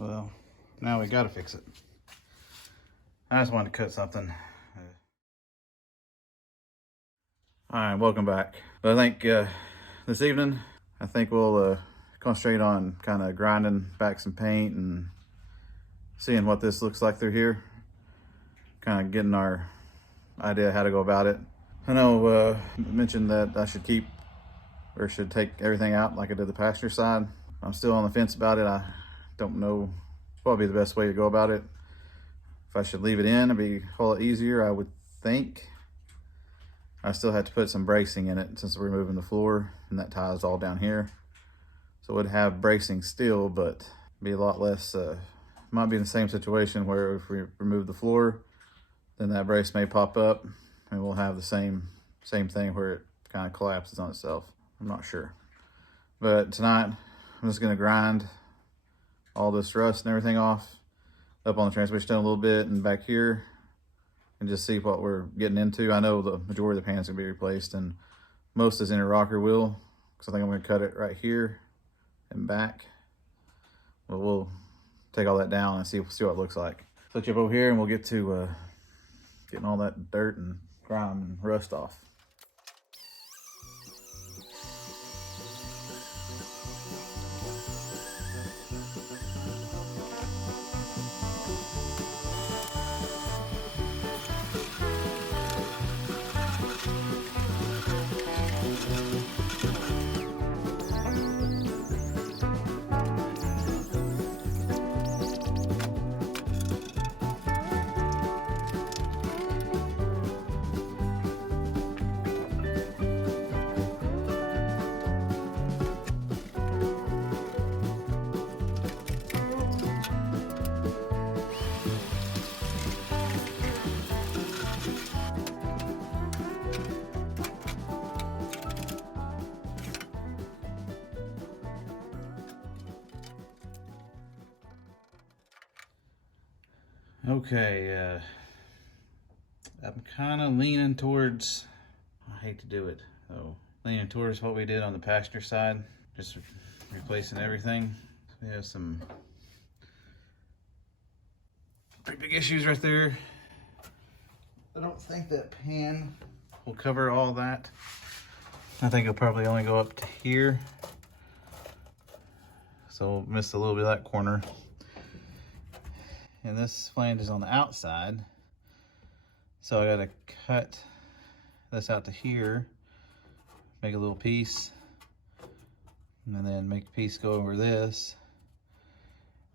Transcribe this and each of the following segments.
Well, now we gotta fix it. I just wanted to cut something. All right, welcome back. I think this evening, I think we'll concentrate on kind of grinding back some paint and seeing what this looks like through here. Kind of getting our idea how to go about it. I know I mentioned that I should keep or should take everything out like I did the passenger side. I'm still on the fence about it. I don't know. It's probably the best way to go about it. If I should leave it in, it'd be a whole lot easier, I would think. I still had to put some bracing in it since we're moving the floor, and that ties all down here. So it would have bracing still, but be a lot less, might be in the same situation where if we remove the floor, then that brace may pop up and we'll have the same thing where it kind of collapses on itself. I'm not sure. But tonight, I'm just gonna grind all this rust and everything off up on the transmission stone a little bit and back here and just see what we're getting into. I know the majority of the pan's gonna be replaced and most of this inner rocker will, because I think I'm gonna cut it right here and back. But we'll take all that down and see what it looks like. Switch up over here and we'll get to getting all that dirt and grime and rust off. Okay, I'm kind of leaning towards, I hate to do it though, leaning towards what we did on the passenger side, just replacing everything. We have some pretty big issues right there. I don't think that pan will cover all that. I think it'll probably only go up to here. So we'll miss a little bit of that corner. And this flange is on the outside. So I gotta cut this out to here, make a little piece, and then make a piece go over this.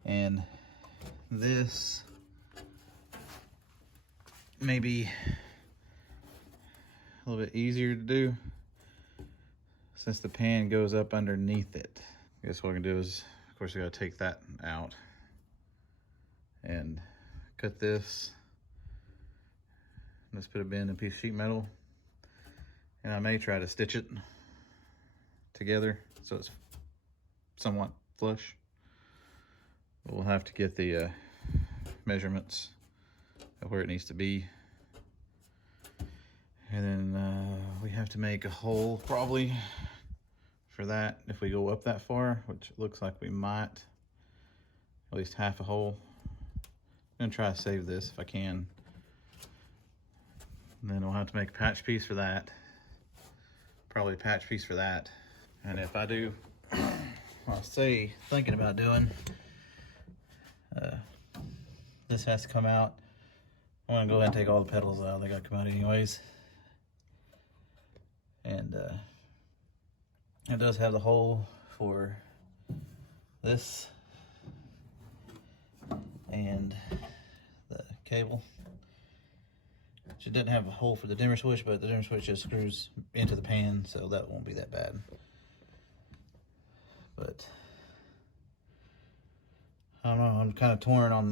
And this may be a little bit easier to do since the pan goes up underneath it. I guess what we're gonna do is, of course, we gotta take that out and cut this. Let's put a bend in a piece of sheet metal, and I may try to stitch it together so it's somewhat flush. But we'll have to get the measurements of where it needs to be, and then we have to make a hole probably for that if we go up that far, which it looks like we might, at least half a hole. I'm gonna try to save this if I can. And then we'll have to make a patch piece for that. Probably a patch piece for that. And if I do, I'll say, thinking about doing, this has to come out. I'm gonna go ahead and take all the pedals out. They gotta come out anyways. And it does have the hole for this and the cable. It doesn't have a hole for the dimmer switch, but the dimmer switch just screws into the pan, so that won't be that bad. But I don't know, I'm kind of torn on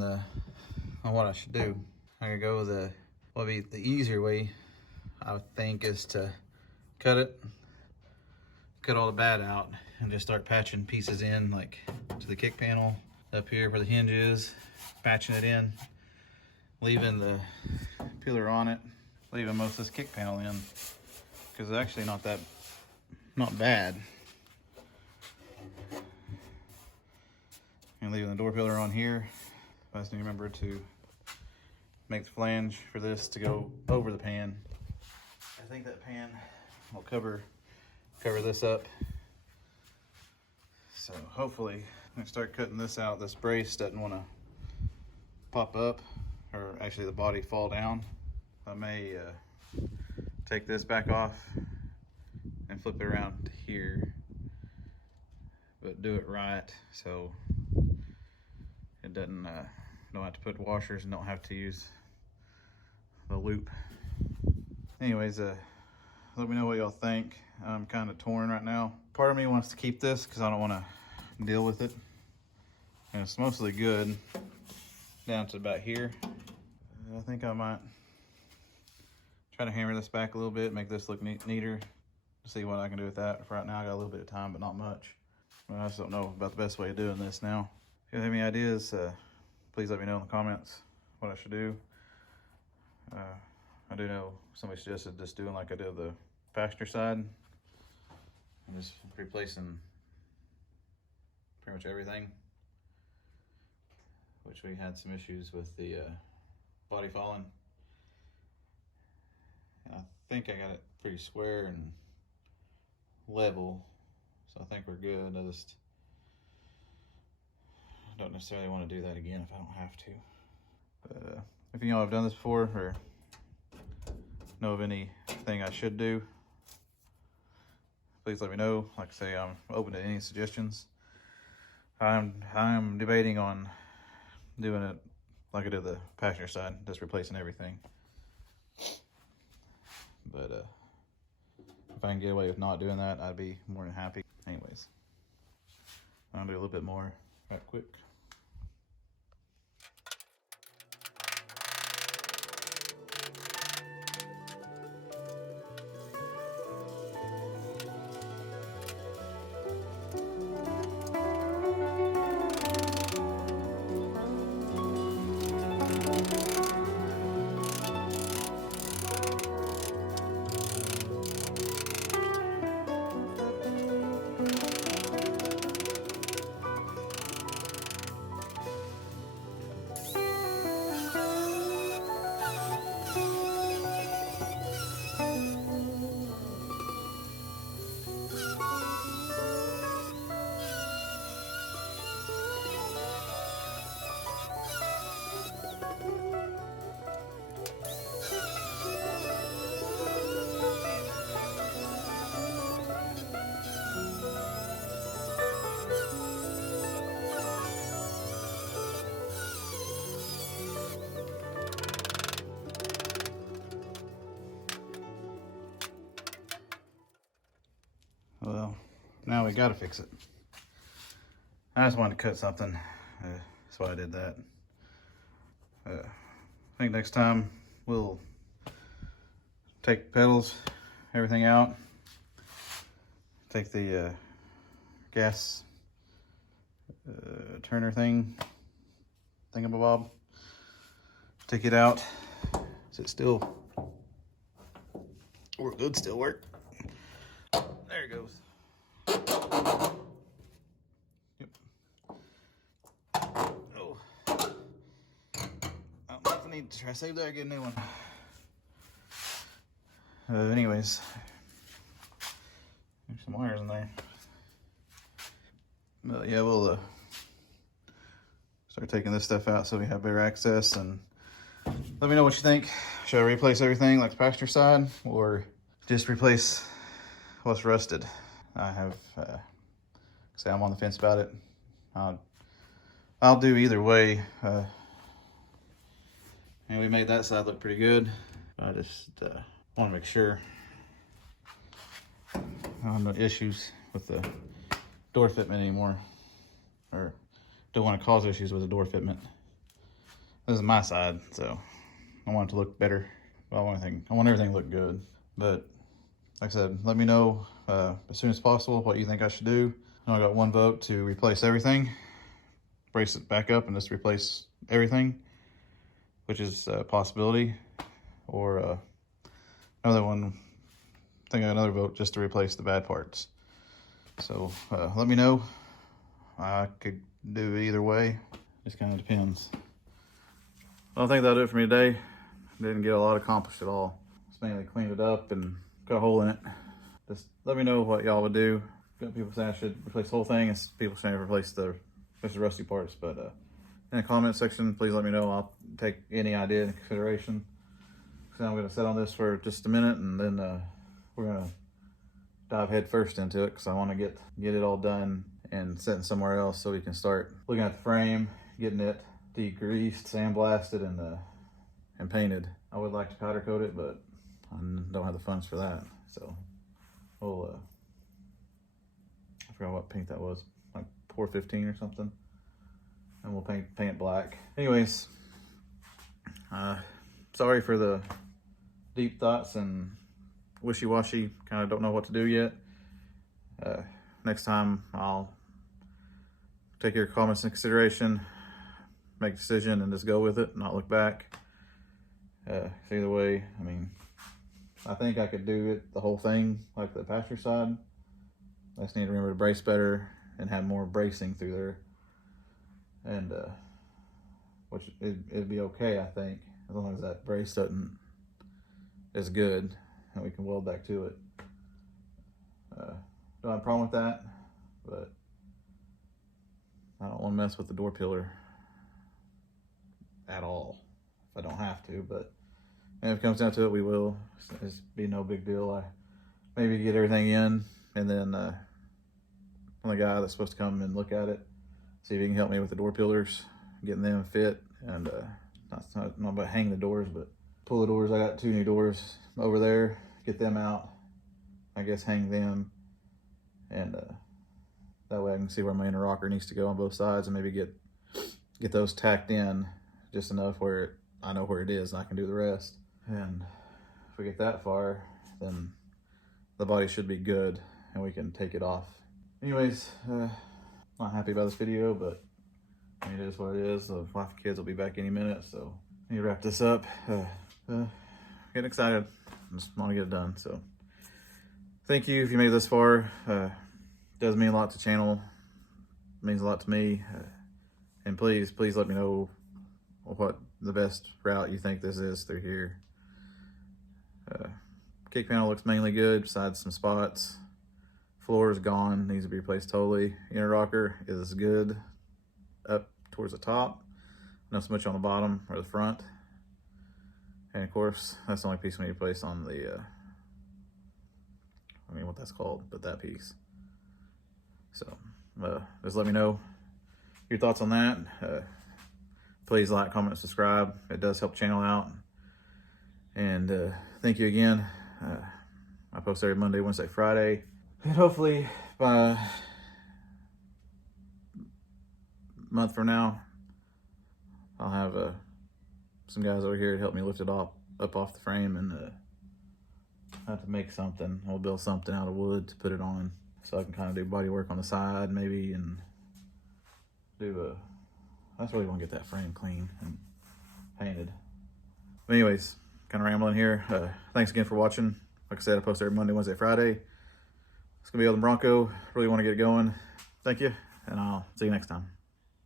what I should do. I could go with what would be the easier way, I would think, is to cut all the bad out and just start patching pieces in, like to the kick panel up here where the hinge is, patching it in, leaving the pillar on it, leaving most of this kick panel in, because it's actually not bad. And leaving the door pillar on here. I just need to remember to make the flange for this to go over the pan. I think that pan will cover this up. So hopefully, when I start cutting this out, this brace doesn't want to pop up, or actually the body fall down. I may take this back off and flip it around to here, but do it right so it doesn't don't have to put washers and don't have to use the loop. Anyways, let me know what y'all think. I'm kind of torn right now. Part of me wants to keep this because I don't want to deal with it, and it's mostly good down to about here. I think I might try to hammer this back a little bit, make this look neater, see what I can do with that. For right now, I got a little bit of time, but not much. I just don't know about the best way of doing this now. If you have any ideas, please let me know in the comments what I should do. I do know somebody suggested just doing like I did the passenger side, and just replacing pretty much everything, which we had some issues with the body falling. And I think I got it pretty square and level, so I think we're good. I just don't necessarily want to do that again if I don't have to. But if you know I've done this before or know of anything I should do, please let me know. Like I say, I'm open to any suggestions. I'm debating on doing it like I did the passenger side, just replacing everything. But if I can get away with not doing that, I'd be more than happy. Anyways, I'll do a little bit more right quick. Well, now we gotta fix it. I just wanted to cut something, that's why I did that. I think next time we'll take the pedals, everything out, take the gas turner thingamabob, take it out. Is it still work? Good, still work. There it goes. Yep. Oh. I don't know if I need to try to save that or get a new one. Anyways, there's some wires in there. But yeah, we'll start taking this stuff out so we have better access, and let me know what you think. Should I replace everything like the passenger side or just replace what's rusted? I have, say I'm on the fence about it. I'll do either way. And we made that side look pretty good. I just want to make sure I don't have no issues with the door fitment anymore, or don't want to cause issues with the door fitment. This is my side, so I want it to look better. I want everything to look good. But like I said, let me know as soon as possible what you think I should do. I got one vote to replace everything, brace it back up and just replace everything, which is a possibility. Or another one, I think I got another vote just to replace the bad parts. So let me know. I could do either way. Just kind of depends. I think that'll do it for me today. Didn't get a lot accomplished at all. Just mainly cleaned it up and got a hole in it. Just let me know what y'all would do. Got people saying I should replace the whole thing, and people saying replace the rusty parts. But in the comment section, please let me know. I'll take any idea into consideration. So I'm going to sit on this for just a minute, and then we're going to dive head first into it, because I want to get it all done and sitting somewhere else so we can start looking at the frame, getting it degreased, sandblasted, and painted. I would like to powder coat it, but I don't have the funds for that. So we'll I forgot what paint that was, like 415 or something, and we'll paint it black. Anyways, sorry for the deep thoughts and wishy-washy, kind of don't know what to do yet. Next time I'll take your comments into consideration, make a decision, and just go with it, not look back. Either way, I mean, I think I could do it, the whole thing, like the passenger side. I just need to remember to brace better and have more bracing through there. And, which it'd be okay, I think, as long as that brace is good and we can weld back to it. Don't have a problem with that, but I don't want to mess with the door pillar at all if I don't have to. But if it comes down to it, we will. It's be no big deal. I maybe get everything in, and then the guy that's supposed to come and look at it, see if he can help me with the door pillars, getting them fit, and not about hang the doors, but pull the doors. I got 2 new doors over there, get them out, I guess hang them, and that way I can see where my inner rocker needs to go on both sides, and maybe get those tacked in just enough where I know where it is and I can do the rest. And if we get that far, then the body should be good and we can take it off. Anyways, not happy about this video, but I mean, it is what it is. The wife and kids will be back any minute, so I need to wrap this up. Getting excited. Just want to get it done. So thank you if you made it this far. Does mean a lot to the channel. It means a lot to me. And please let me know what the best route you think this is through here. Kick panel looks mainly good, besides some spots. Floor is gone, needs to be replaced totally. Inner rocker is good up towards the top, not so much on the bottom or the front. And of course, that's the only piece we need to place on the, I mean what that's called, but that piece. So just let me know your thoughts on that. Please like, comment, subscribe. It does help the channel out. And thank you again. I post every Monday, Wednesday, Friday. And hopefully by a month from now, I'll have some guys over here to help me lift it up off the frame, and have to make something. I'll build something out of wood to put it on, so I can kind of do body work on the side maybe, and do that's really want to get that frame clean and painted. But anyways, kind of rambling here. Thanks again for watching. Like I said, I post every Monday, Wednesday, Friday. It's gonna be on the Bronco. Really want to get it going. Thank you, and I'll see you next time.